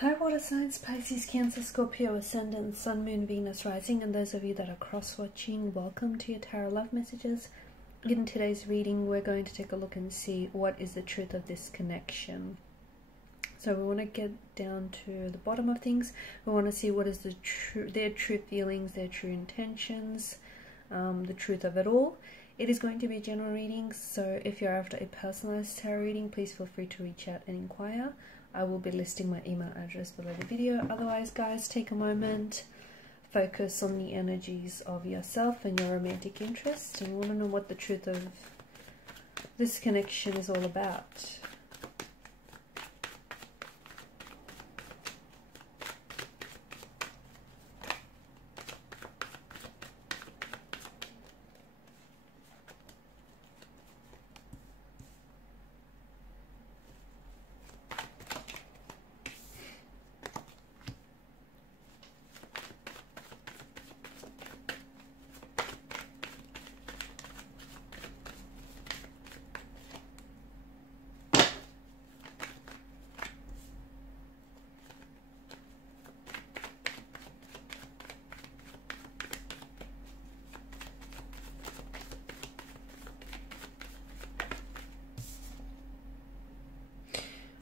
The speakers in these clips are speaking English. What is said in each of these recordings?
Hi water signs, Pisces, Cancer, Scorpio, Ascendant, Sun, Moon, Venus, Rising, and those of you that are cross-watching, welcome to your Tarot Love Messages. In today's reading, we're going to take a look and see what is the truth of this connection. So we want to get down to the bottom of things. We want to see what is their true feelings, their true intentions, the truth of it all. It is going to be a general reading, so if you're after a personalized tarot reading, please feel free to reach out and inquire. I will be listing my email address below the video. Otherwise, guys, take a moment, focus on the energies of yourself and your romantic interest, and want to know what the truth of this connection is all about.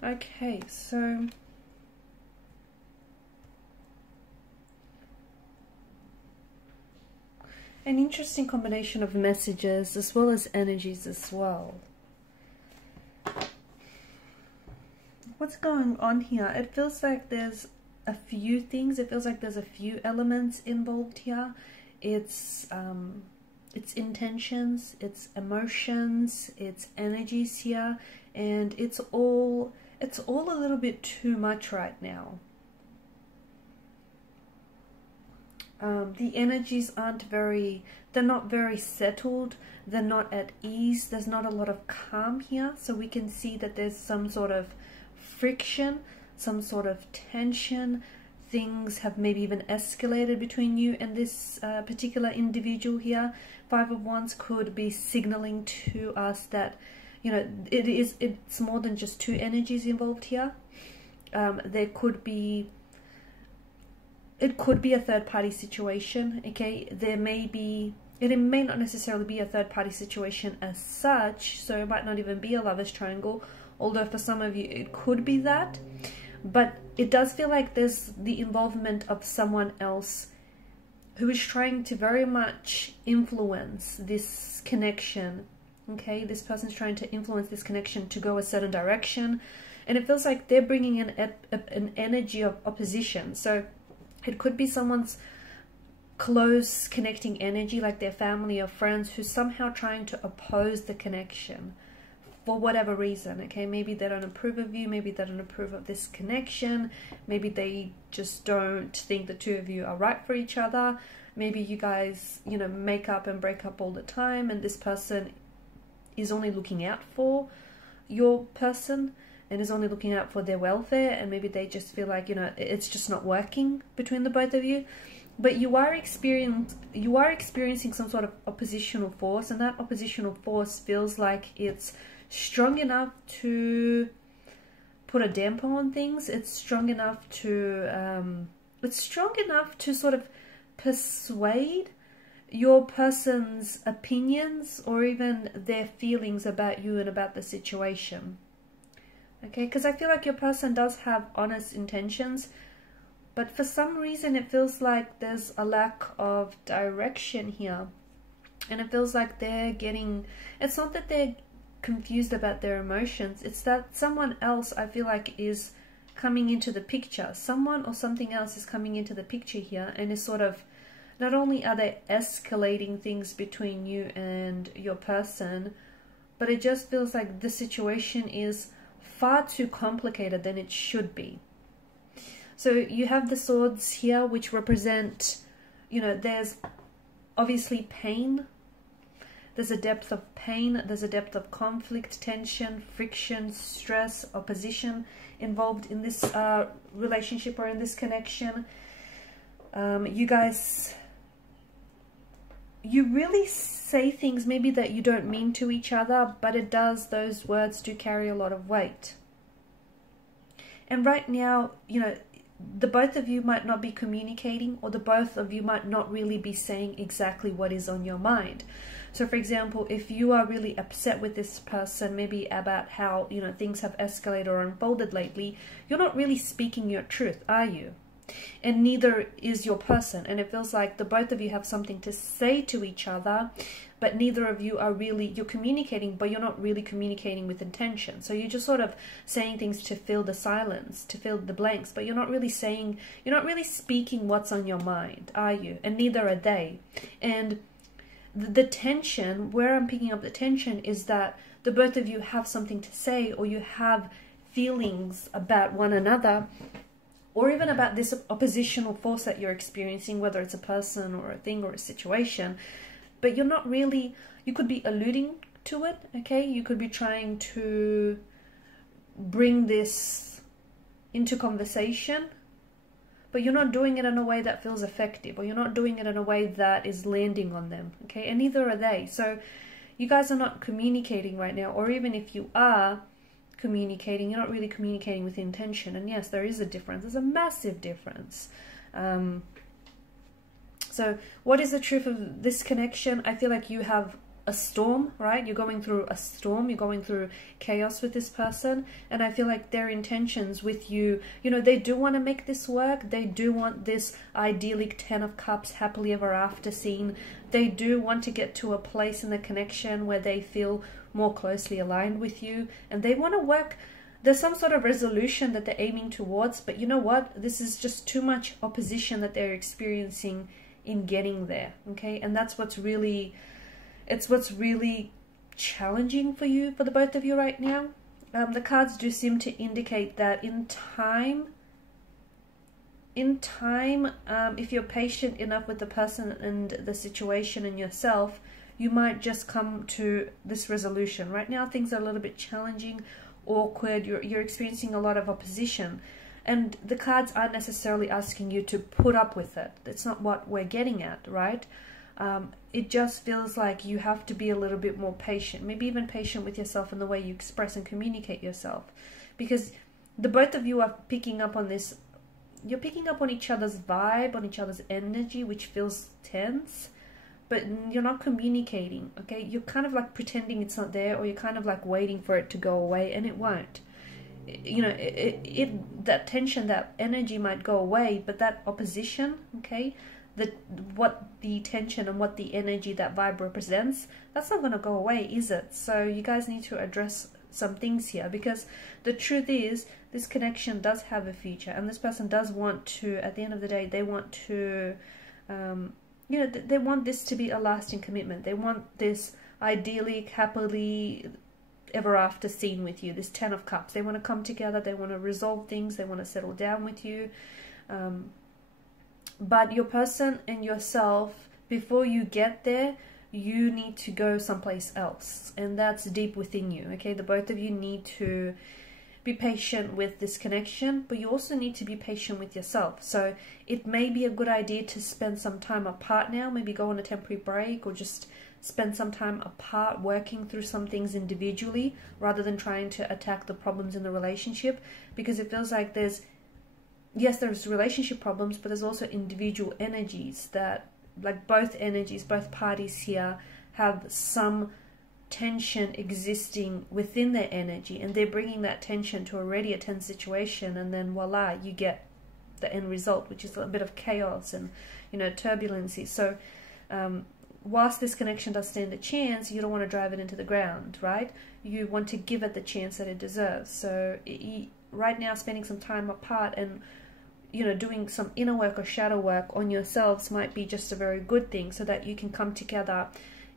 Okay, so an interesting combination of messages as well as energies as well. What's going on here? It feels like there's a few things. It feels like there's a few elements involved here. It's intentions, it's emotions, it's energies here, and it's all a little bit too much right now. The energies they're not very settled, they're not at ease, there's not a lot of calm here, so we can see that there's some sort of friction, some sort of tension. Things have maybe even escalated between you and this particular individual here. Five of Wands could be signaling to us that, you know, it's more than just two energies involved here. It could be a third party situation. Okay, it may not necessarily be a third party situation as such, so it might not even be a lover's triangle, although for some of you it could be that. But it does feel like there's the involvement of someone else who is trying to very much influence this connection. Okay, this person's trying to influence this connection to go a certain direction, and it feels like they're bringing in an energy of opposition. So it could be someone's close connecting energy, like their family or friends, who's somehow trying to oppose the connection for whatever reason. Okay, maybe they don't approve of you, maybe they don't approve of this connection, maybe they just don't think the two of you are right for each other. Maybe you guys, you know, make up and break up all the time, and this person is only looking out for your person and is only looking out for their welfare, and maybe they just feel like, you know, it's just not working between the both of you. But you are experiencing some sort of oppositional force, and that oppositional force feels like it's strong enough to put a damper on things. It's strong enough to sort of persuade your person's opinions or even their feelings about you and about the situation. Okay, because I feel like your person does have honest intentions, but for some reason it feels like there's a lack of direction here, and it feels like it's not that they're confused about their emotions, it's that someone else, I feel like, is coming into the picture. Someone or something else is coming into the picture here, and is sort of, not only are they escalating things between you and your person, but it just feels like the situation is far too complicated than it should be. So you have the swords here, which represent, you know, there's obviously pain. There's a depth of pain, there's a depth of conflict, tension, friction, stress, opposition involved in this relationship or in this connection. You guys, you really say things maybe that you don't mean to each other, but those words do carry a lot of weight. And right now, you know, the both of you might not be communicating, or the both of you might not really be saying exactly what is on your mind. So for example, if you are really upset with this person, maybe about how, you know, things have escalated or unfolded lately, you're not really speaking your truth, are you? And neither is your person. And it feels like the both of you have something to say to each other, but neither of you are really, you're communicating, but you're not really communicating with intention. So you're just sort of saying things to fill the silence, to fill the blanks, but you're not really saying, you're not really speaking what's on your mind, are you? And neither are they. And the tension, where I'm picking up the tension, is that the both of you have something to say, or you have feelings about one another, or even about this oppositional force that you're experiencing, whether it's a person or a thing or a situation, but you're not really, you could be alluding to it, okay? You could be trying to bring this into conversation, but you're not doing it in a way that feels effective, or you're not doing it in a way that is landing on them, okay? And neither are they. So you guys are not communicating right now, or even if you are communicating, you're not really communicating with intention. And yes, there is a difference. There's a massive difference. So what is the truth of this connection? I feel like you have a storm, right? You're going through a storm, you're going through chaos with this person, and I feel like their intentions with you, you know, they do want to make this work. They do want this idyllic 10 of Cups, happily ever after scene. They do want to get to a place in the connection where they feel more closely aligned with you, and they want to work. There's some sort of resolution that they're aiming towards, but you know what? This is just too much opposition that they're experiencing in getting there, okay? And that's what's really, it's what's really challenging for you, for the both of you right now. The cards do seem to indicate that in time, if you're patient enough with the person and the situation and yourself, you might just come to this resolution. Right now, things are a little bit challenging, awkward. You're experiencing a lot of opposition, and the cards aren't necessarily asking you to put up with it. That's not what we're getting at, right? It just feels like you have to be a little bit more patient, maybe even patient with yourself in the way you express and communicate yourself, because the both of you are picking up on this. You're picking up on each other's vibe, on each other's energy, which feels tense, but you're not communicating, okay? You're kind of like pretending it's not there, or you're kind of like waiting for it to go away, and it won't. You know, that tension, that energy might go away, but that opposition, okay, what the tension and what the energy, that vibe represents, that's not going to go away, is it? So you guys need to address some things here, because the truth is, this connection does have a future, and this person does want to, at the end of the day, they want to, you know, they want this to be a lasting commitment. They want this idyllic, happily ever after scene with you, this 10 of Cups. They want to come together, they want to resolve things, they want to settle down with you. But your person and yourself, before you get there, you need to go someplace else, and that's deep within you, okay? The both of you need to be patient with this connection, but you also need to be patient with yourself. So it may be a good idea to spend some time apart now, maybe go on a temporary break, or just spend some time apart working through some things individually, rather than trying to attack the problems in the relationship, because it feels like there's relationship problems, but there's also individual energies that, like, both energies, both parties here have some tension existing within their energy, and they're bringing that tension to already a tense situation, and then voila, you get the end result, which is a bit of chaos and, you know, turbulency. So whilst this connection does stand a chance, you don't want to drive it into the ground, right? You want to give it the chance that it deserves. So right now, spending some time apart and, you know, doing some inner work or shadow work on yourselves might be just a very good thing, so that you can come together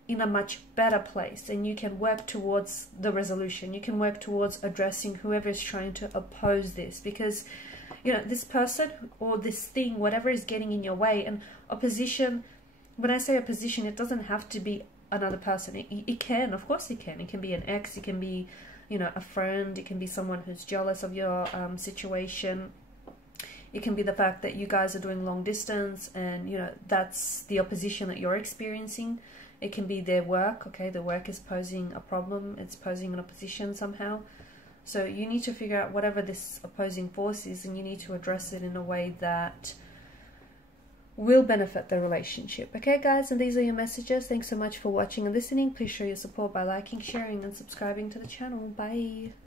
in a much better place, and you can work towards the resolution. You can work towards addressing whoever is trying to oppose this, because, you know, this person or this thing, whatever is getting in your way. And opposition, when I say opposition, it doesn't have to be another person. It can, of course it can. It can be an ex, it can be, you know, a friend, it can be someone who's jealous of your situation. It can be the fact that you guys are doing long distance, and, you know, that's the opposition that you're experiencing. It can be their work, okay? The work is posing a problem. It's posing an opposition somehow. So you need to figure out whatever this opposing force is, and you need to address it in a way that will benefit the relationship. Okay guys, and these are your messages. Thanks so much for watching and listening. Please show your support by liking, sharing and subscribing to the channel. Bye.